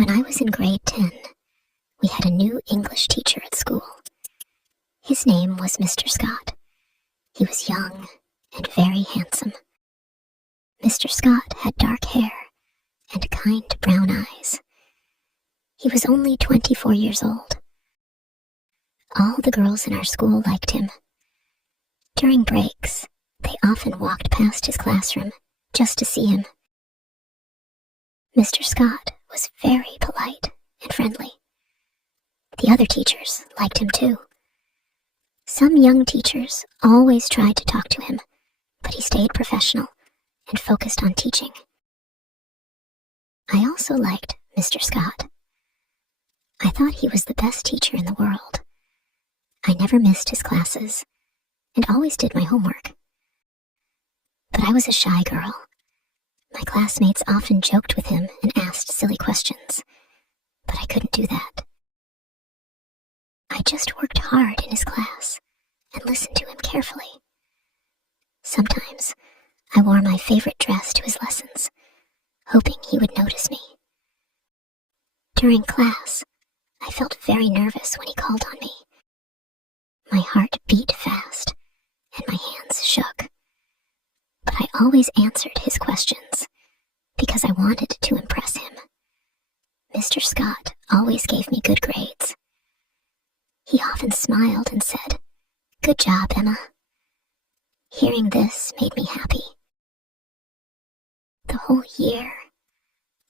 When I was in grade 10, we had a new English teacher at school. His name was Mr. Scott. He was young and very handsome. Mr. Scott had dark hair and kind brown eyes. He was only 24 years old. All the girls in our school liked him. During breaks, they often walked past his classroom just to see him. Mr. Scott was very polite and friendly. The other teachers liked him too. Some young teachers always tried to talk to him, but he stayed professional and focused on teaching. I also liked Mr. Scott. I thought he was the best teacher in the world. I never missed his classes and always did my homework. But I was a shy girl. My classmates often joked with him and asked silly questions, but I couldn't do that. I just worked hard in his class and listened to him carefully. Sometimes I wore my favorite dress to his lessons, hoping he would notice me. During class, I felt very nervous when he called on me. My heart beat fast and my hands shook. But I always answered his questions because I wanted to impress him. Mr. Scott always gave me good grades. He often smiled and said, "Good job, Emma." Hearing this made me happy. The whole year,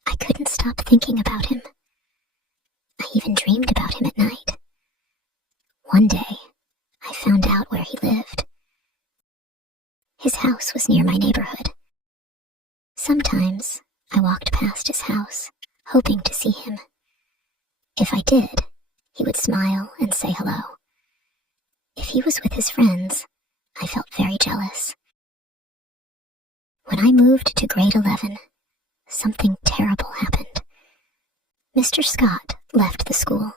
I couldn't stop thinking about him. I even dreamed about him at night. One day, I found out where he lived. His house was near my neighborhood. Sometimes I walked past his house, hoping to see him. If I did, he would smile and say hello. If he was with his friends, I felt very jealous. When I moved to grade 11, something terrible happened. Mr. Scott left the school.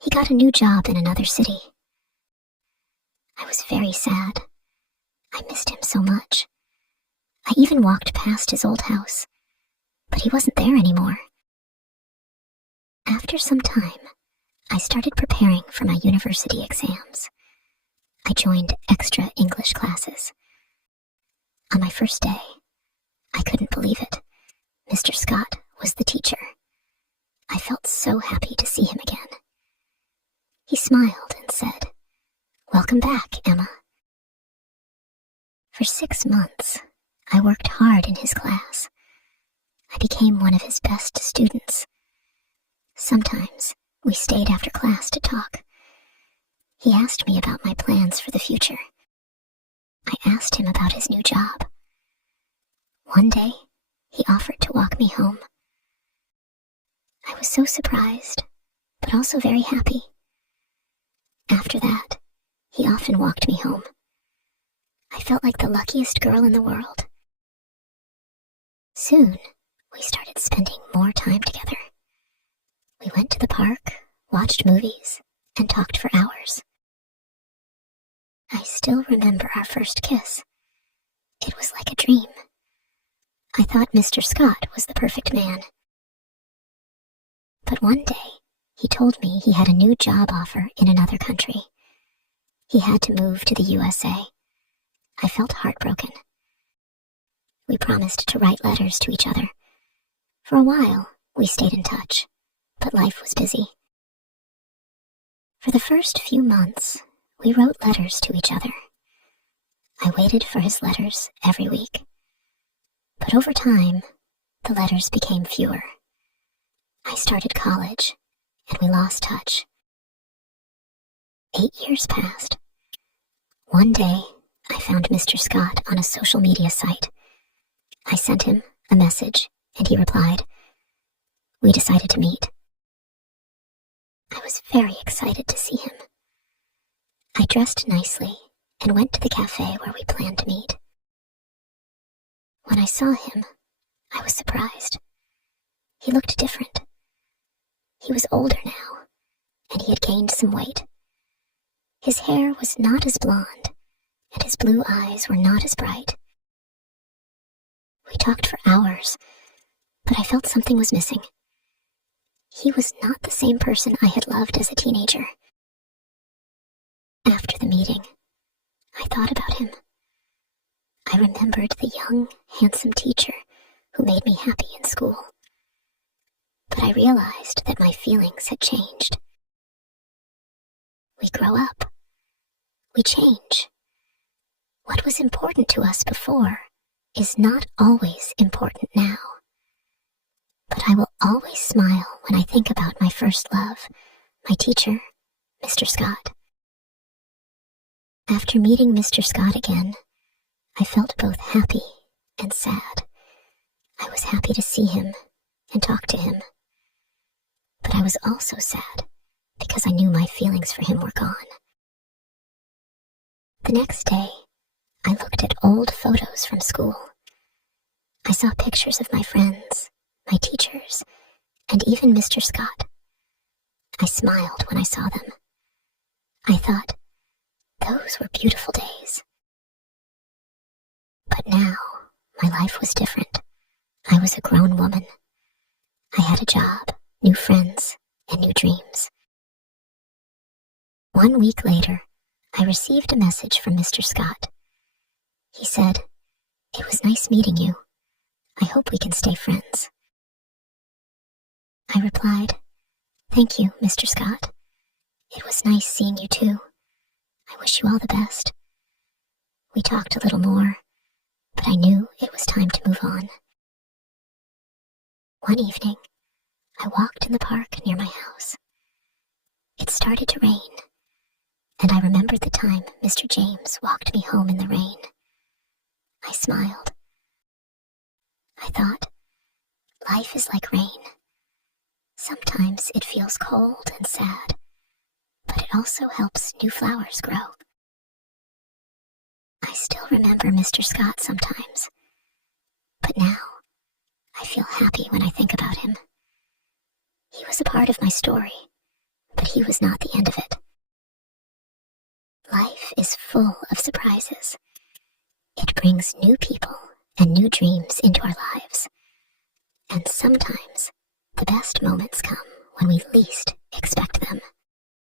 He got a new job in another city. I was very sad. I missed him so much. I even walked past his old house, but he wasn't there anymore. After some time, I started preparing for my university exams. I joined extra English classes. On my first day, I couldn't believe it. Mr. Scott was the teacher. I felt so happy to see him again. He smiled and said, "Welcome back, Emma." For 6 months, I worked hard in his class. I became one of his best students. Sometimes we stayed after class to talk. He asked me about my plans for the future. I asked him about his new job. One day, he offered to walk me home. I was so surprised, but also very happy. After that, he often walked me home. I felt like the luckiest girl in the world. Soon, we started spending more time together. We went to the park, watched movies, and talked for hours. I still remember our first kiss. It was like a dream. I thought Mr. Scott was the perfect man. But one day, he told me he had a new job offer in another country. He had to move to the USA. I felt heartbroken. We promised to write letters to each other. For a while, we stayed in touch, but life was busy. For the first few months, we wrote letters to each other. I waited for his letters every week. But over time, the letters became fewer. I started college, and we lost touch. 8 years passed. One day, I found Mr. Scott on a social media site. I sent him a message, and he replied. We decided to meet. I was very excited to see him. I dressed nicely and went to the cafe where we planned to meet. When I saw him, I was surprised. He looked different. He was older now, and he had gained some weight. His hair was not as blonde, and his blue eyes were not as bright. We talked for hours, but I felt something was missing. He was not the same person I had loved as a teenager. After the meeting, I thought about him. I remembered the young, handsome teacher who made me happy in school. But I realized that my feelings had changed. We grow up. We change. What was important to us before is not always important now. But I will always smile when I think about my first love, my teacher, Mr. Scott. After meeting Mr. Scott again, I felt both happy and sad. I was happy to see him and talk to him. But I was also sad because I knew my feelings for him were gone. The next day, I looked at old photos from school. I saw pictures of my friends, my teachers, and even Mr. Scott. I smiled when I saw them. I thought, those were beautiful days. But now, my life was different. I was a grown woman. I had a job, new friends, and new dreams. 1 week later, I received a message from Mr. Scott. He said, "It was nice meeting you. I hope we can stay friends." I replied, "Thank you, Mr. Scott. It was nice seeing you too. I wish you all the best." We talked a little more, but I knew it was time to move on. One evening, I walked in the park near my house. It started to rain, and I remembered the time Mr. James walked me home in the rain. I smiled. I thought, life is like rain. Sometimes it feels cold and sad, but it also helps new flowers grow. I still remember Mr. Scott sometimes, but now I feel happy when I think about him. He was a part of my story, but he was not the end of it. Life is full of surprises. It brings new people and new dreams into our lives. And sometimes the best moments come when we least expect them.